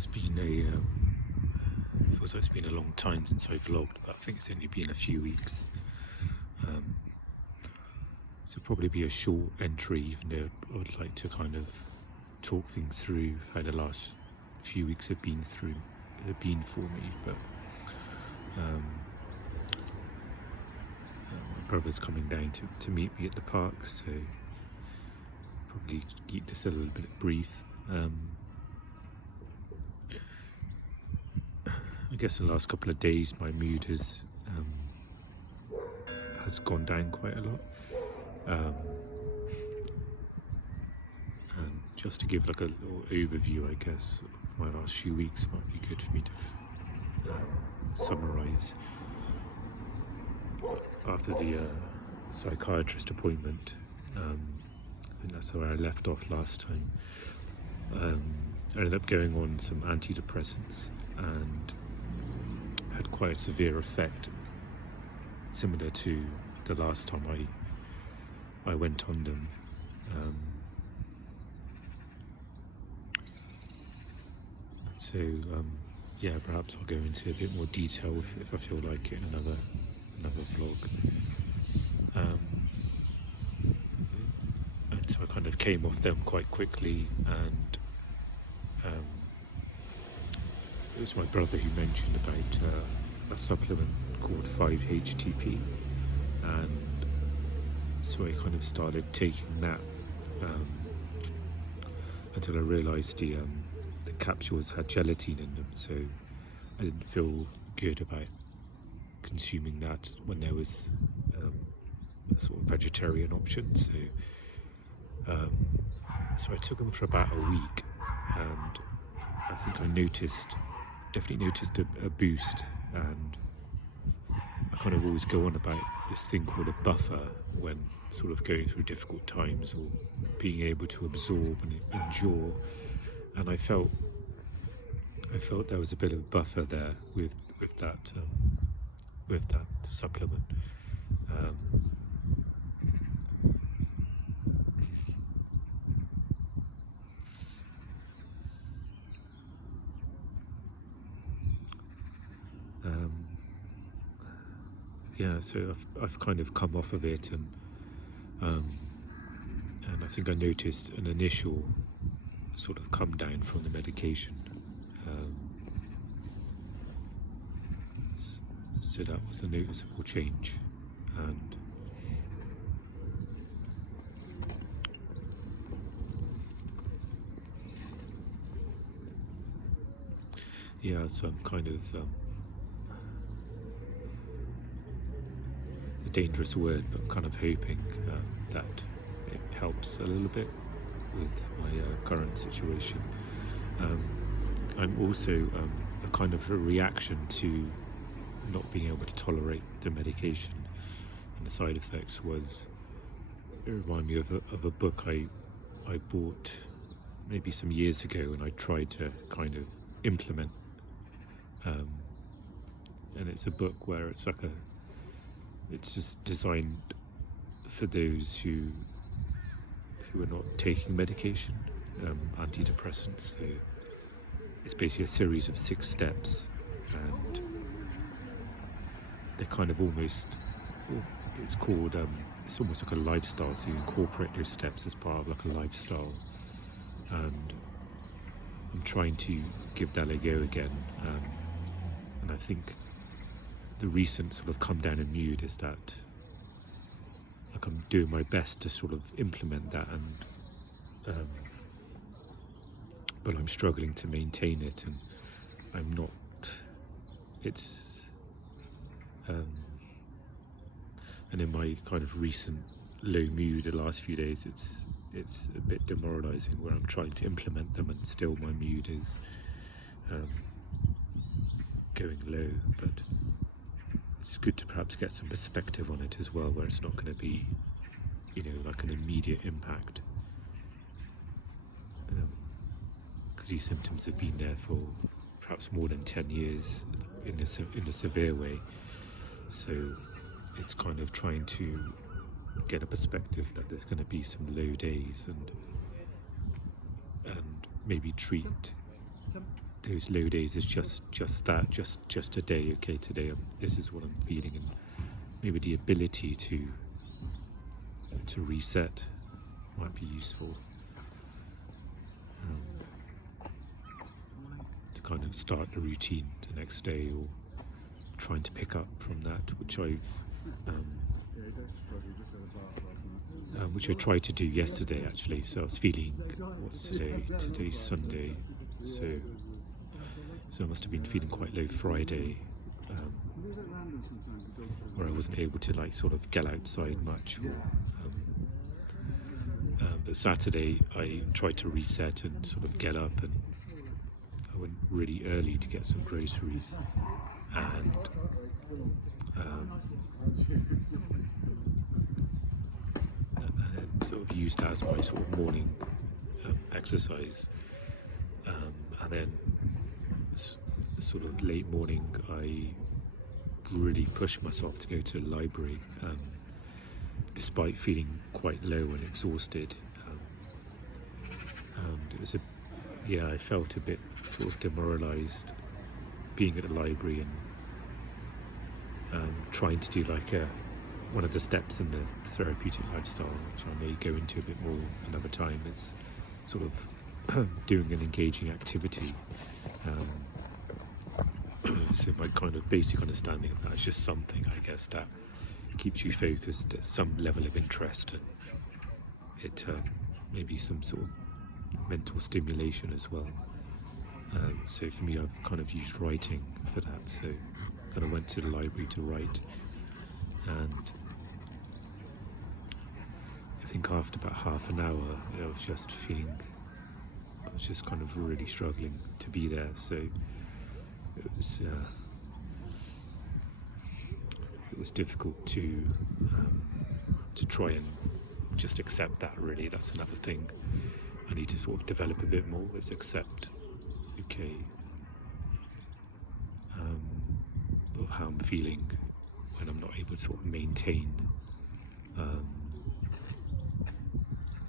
It's been feels like it's been a long time since I vlogged, but I think it's only been a few weeks. So it'll probably be a short entry, even though I would like to kind of talk things through how the last few weeks have been for me. But my brother's coming down to meet me at the park, so probably keep this a little bit brief. I guess the last couple of days my mood has gone down quite a lot. And just to give like a little overview, I guess, of my last few weeks might be good for me to summarize. After the psychiatrist appointment, I think that's where I left off last time. I ended up going on some antidepressants and had quite a severe effect, similar to the last time I went on them. Yeah, perhaps I'll go into a bit more detail if I feel like it in another vlog. And so I kind of came off them quite quickly, and it was my brother who mentioned about a supplement called 5-HTP, and so I kind of started taking that until I realised the capsules had gelatin in them, so I didn't feel good about consuming that when there was a sort of vegetarian option. So I took them for about a week, and I think I definitely noticed a boost. And I kind of always go on about this thing called a buffer when sort of going through difficult times or being able to absorb and endure. And I felt there was a bit of buffer there with that supplement. So I've kind of come off of it, and I think I noticed an initial sort of come down from the medication. So that was a noticeable change, and so I'm kind of a dangerous word, but I'm kind of hoping that it helps a little bit with my current situation. I'm also a kind of a reaction to not being able to tolerate the medication, and the side effects it reminded me of a book I bought maybe some years ago, and I tried to kind of implement, and it's a book where it's just designed for those who are not taking medication, antidepressants. So it's basically a series of 6 steps, and they're kind of it's almost like a lifestyle, so you incorporate those steps as part of like a lifestyle, and I'm trying to give that a go again, and I think the recent sort of come down in mood is that like I'm doing my best to sort of implement that, and but I'm struggling to maintain it, and I'm not. And in my kind of recent low mood the last few days, it's a bit demoralising, where I'm trying to implement them and still my mood is going low. But it's good to perhaps get some perspective on it as well, where it's not going to be, like an immediate impact, because these symptoms have been there for perhaps more than 10 years in a severe way. So it's kind of trying to get a perspective that there's going to be some low days, and maybe treat those low days is just a day. Okay, today this is what I'm feeling, and maybe the ability to reset might be useful. To kind of start the routine the next day, or trying to pick up from that, which I tried to do yesterday actually. So I was feeling, what's today? Today's Sunday, so I must have been feeling quite low Friday, where I wasn't able to like sort of get outside much. But Saturday I tried to reset and sort of get up, and I went really early to get some groceries, and then sort of used that as my sort of morning exercise, and then sort of late morning I really pushed myself to go to the library, despite feeling quite low and exhausted. And it was I felt a bit sort of demoralised being at the library and trying to do like one of the steps in the therapeutic lifestyle, which I may go into a bit more another time. Is sort of doing an engaging activity. So my kind of basic understanding of that is just something, I guess, that keeps you focused at some level of interest, and it maybe some sort of mental stimulation as well. So for me, I've kind of used writing for that. So I kind of went to the library to write, and I think after about half an hour, I was just kind of really struggling to be there. So it was difficult to try and just accept that. Really, that's another thing I need to sort of develop a bit more, is accept, okay, of how I'm feeling when I'm not able to sort of maintain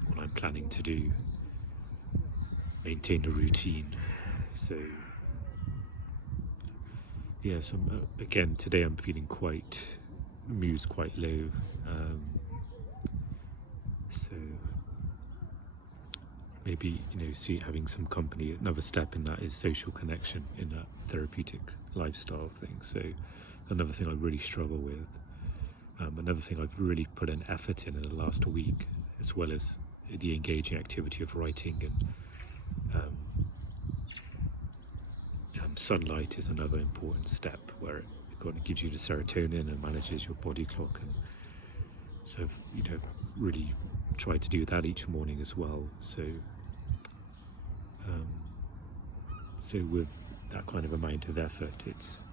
what I'm planning to do, maintain a routine. So yes, again today I'm feeling mood's quite low, so maybe having some company. Another step in that is social connection in that therapeutic lifestyle thing. So another thing I really struggle with, another thing I've really put an effort in the last week, as well as the engaging activity of writing, and sunlight is another important step, where it kind of gives you the serotonin and manages your body clock. And so really try to do that each morning as well. So so with that kind of amount of effort, it's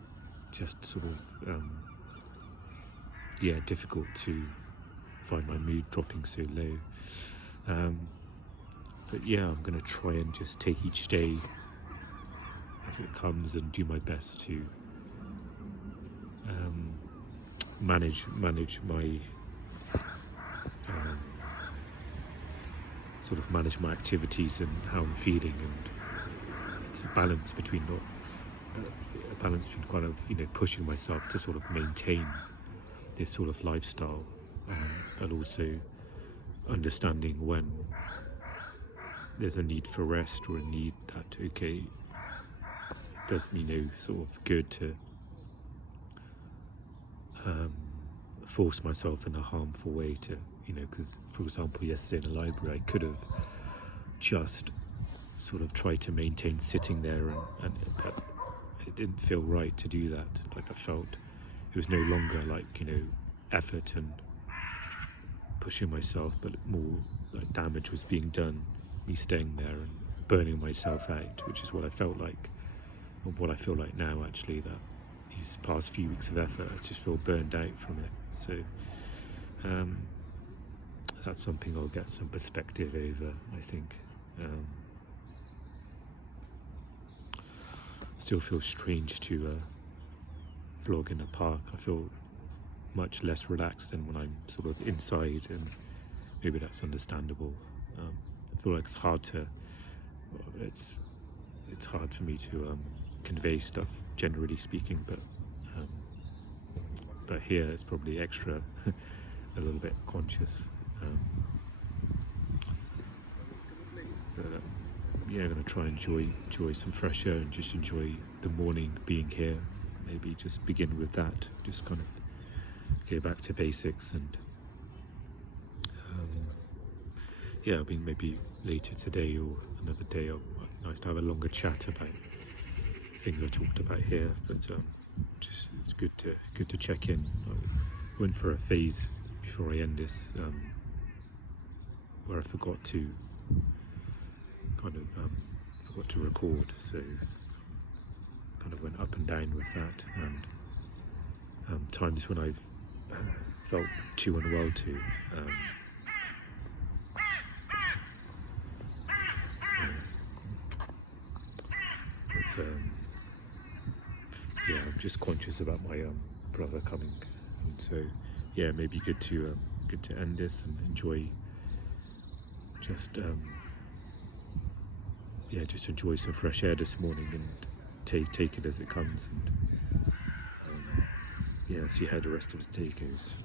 just sort of difficult to find my mood dropping so low. But I'm going to try and just take each day as it comes and do my best to manage my sort of manage my activities and how I'm feeling, and it's a balance between kind of pushing myself to sort of maintain this sort of lifestyle, but also understanding when there's a need for rest, or a need that it does me no sort of good to force myself in a harmful way to, because for example yesterday in the library I could have just sort of tried to maintain sitting there, and but it didn't feel right to do that. Like I felt it was no longer like effort and pushing myself, but more like damage was being done, me staying there and burning myself out, which is what I felt like, or what I feel like now actually, that these past few weeks of effort I just feel burned out from it. So that's something I'll get some perspective over, I think. Still feels strange to vlog in a park. I feel much less relaxed than when I'm sort of inside, and maybe that's understandable. I feel like it's hard to, it's hard for me to convey stuff, generally speaking, um, but here it's probably extra, a little bit conscious. But, yeah, I'm going to try and enjoy some fresh air and just enjoy the morning being here. Maybe just begin with that, just kind of go back to basics, and yeah, I mean, maybe later today or another day, nice to have a longer chat about things I talked about here. But just it's good to check in. I went for a phase before I end this, where I forgot to record, so kind of went up and down with that, and times when I've felt too unwell to. Yeah, I'm just conscious about my brother coming, and so yeah, maybe good to end this and enjoy just enjoy some fresh air this morning and take it as it comes, and see how the rest of the day goes.